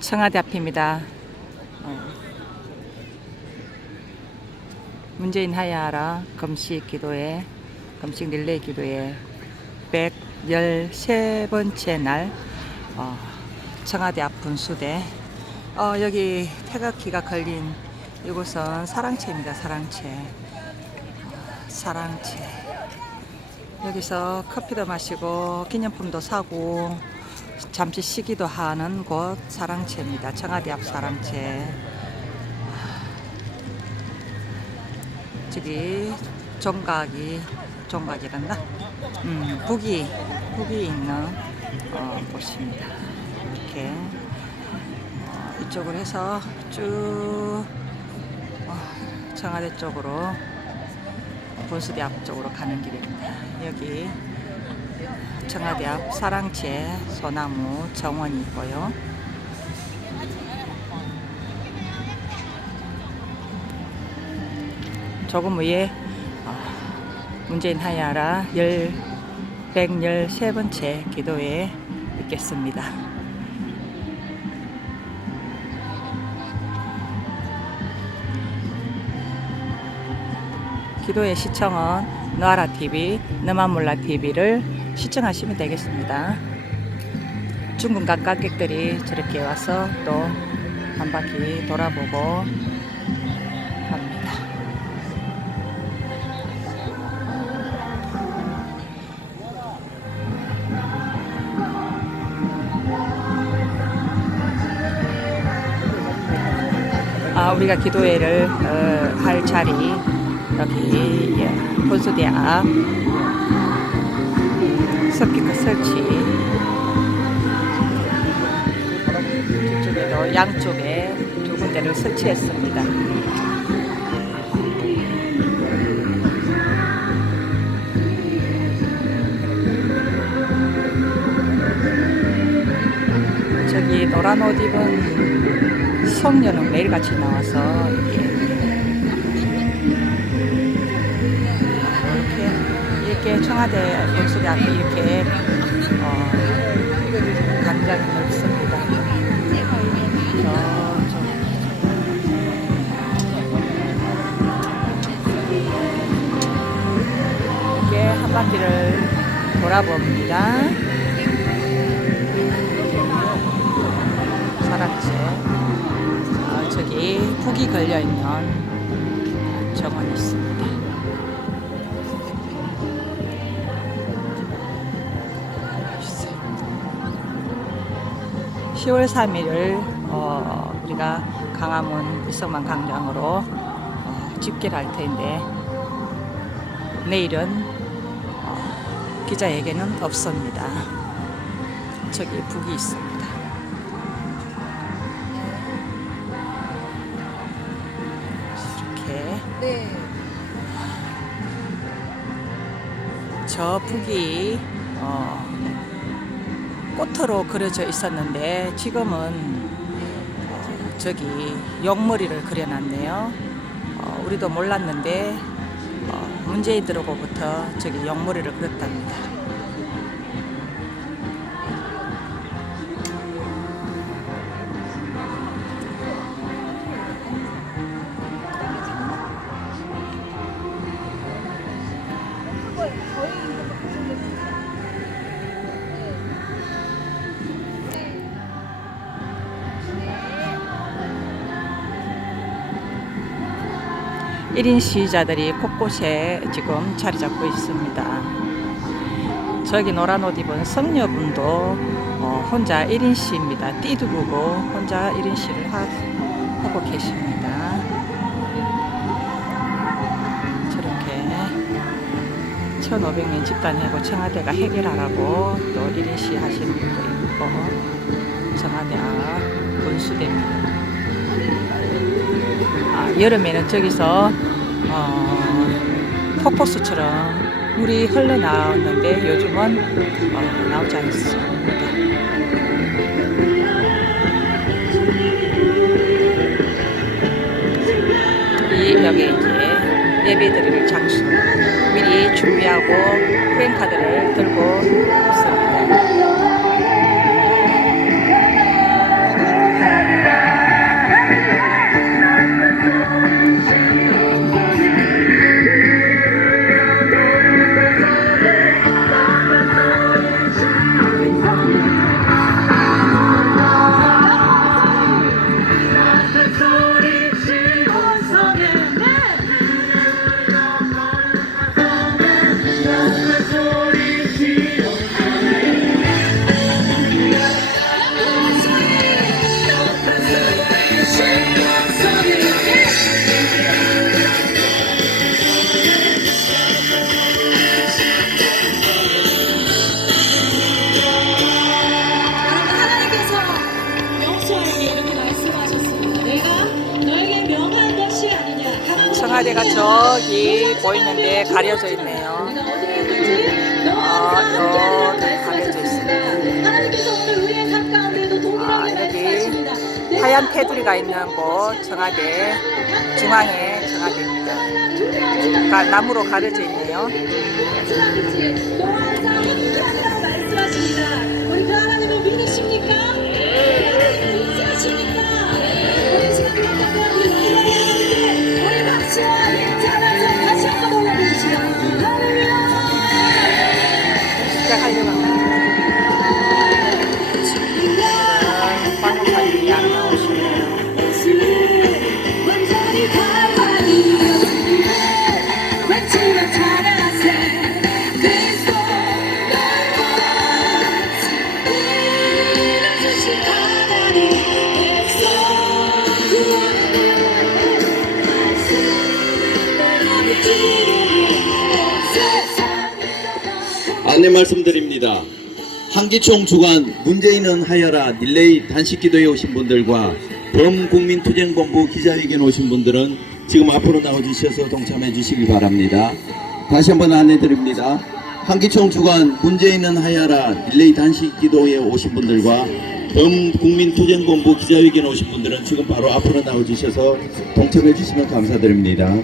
청와대 앞입니다. 어. 문재인 하야하라 금식 기도회, 금식 릴레이 기도회 113번째 날 어, 청와대 앞 분수대 어, 여기 태극기가 걸린 이곳은 사랑채입니다. 사랑채. 어, 사랑채. 여기서 커피도 마시고 기념품도 사고 잠시 쉬기도 하는 곳 사랑채입니다. 청와대 앞 사랑채. 저기 종각이 종각이란다. 음, 북이 북이 있는 어, 곳입니다. 이렇게 어, 이쪽으로 해서 쭉 어, 청와대 쪽으로 본수대 앞쪽으로 가는 길입니다. 여기 청와대 앞 사랑채 소나무 정원이 있고요. 조금 위에 어, 문재인 하야라 113번째 기도회에 있겠습니다. 기도회 시청은 너아라 TV, 너만 몰라 TV를 시청하시면 되겠습니다. 중국 관광객들이 저렇게 와서 또 한 바퀴 돌아보고 합니다. 아, 우리가 기도회를 어, 할 자리 여기 예, 본수대 앞 스피커 설치 이쪽에도 양쪽에 두 군데를 설치했습니다. 저기 노란 옷 입은 성녀는 매일같이 나와서 이렇게 이렇게 청와대 본수대 앞에 이렇게 어, 광장이 넓습니다. 저쪽 이렇게 한 바퀴를 돌아봅니다. 사랑채 어, 저기 북이 걸려 있는 정원이 있습니다. 10월 3일을 어, 우리가 강화문 이성만 광장으로 어, 집계를 할 텐데 내일은 어, 기자에게는 없습니다. 저기 북이 있습니다. 이렇게 네. 저 북이 어, 꽃으로 그려져 있었는데 지금은 어, 저기 용머리를 그려놨네요. 어, 우리도 몰랐는데 어, 문재인 들어고부터 저기 용머리를 그렸답니다. 일인 시위자들이 곳곳에 지금 자리 잡고 있습니다. 저기 노란 옷 입은 성녀분도 어, 혼자 1인 시입니다. 띠두르고 혼자 1인 시를 하, 하고 계십니다. 저렇게 1500명 집단하고 청와대가 해결하라고 또 1인 시 하시는 분도 있고 청와대 앞 분수대입니다. 아, 여름에는 저기서 어, 폭포수처럼 물이 흘러나왔는데 요즘은 어, 나오지 않습니다. 이 여기 이제 예배드릴 장소 미리 준비하고 프랭카드를 들고 있습니다. 청와대가 저기 보이는데 가려져 있네요. 아, 여기 가려져 있습니다. 아, 여기 하얀 테두리가 있는 곳 청와대 중앙에 청와대입니다. 가- 나무로 가려져 있네요. 우리 그 하나님을 믿으 말씀드립니다. 한기총 주간 문재인은 하여라 릴레이 단식기도에 오신 분들과 범국민투쟁본부 기자회견 오신 분들은 지금 앞으로 나와주셔서 동참해 주시기 바랍니다. 다시 한번 안내 드립니다. 한기총 주간 문재인은 하여라 릴레이 단식 기도에 오신 분들과 범국민투쟁본부 기자회견 오신 분들은 지금 바로 앞으로 나와주셔서 동참해 주시면 감사드립니다.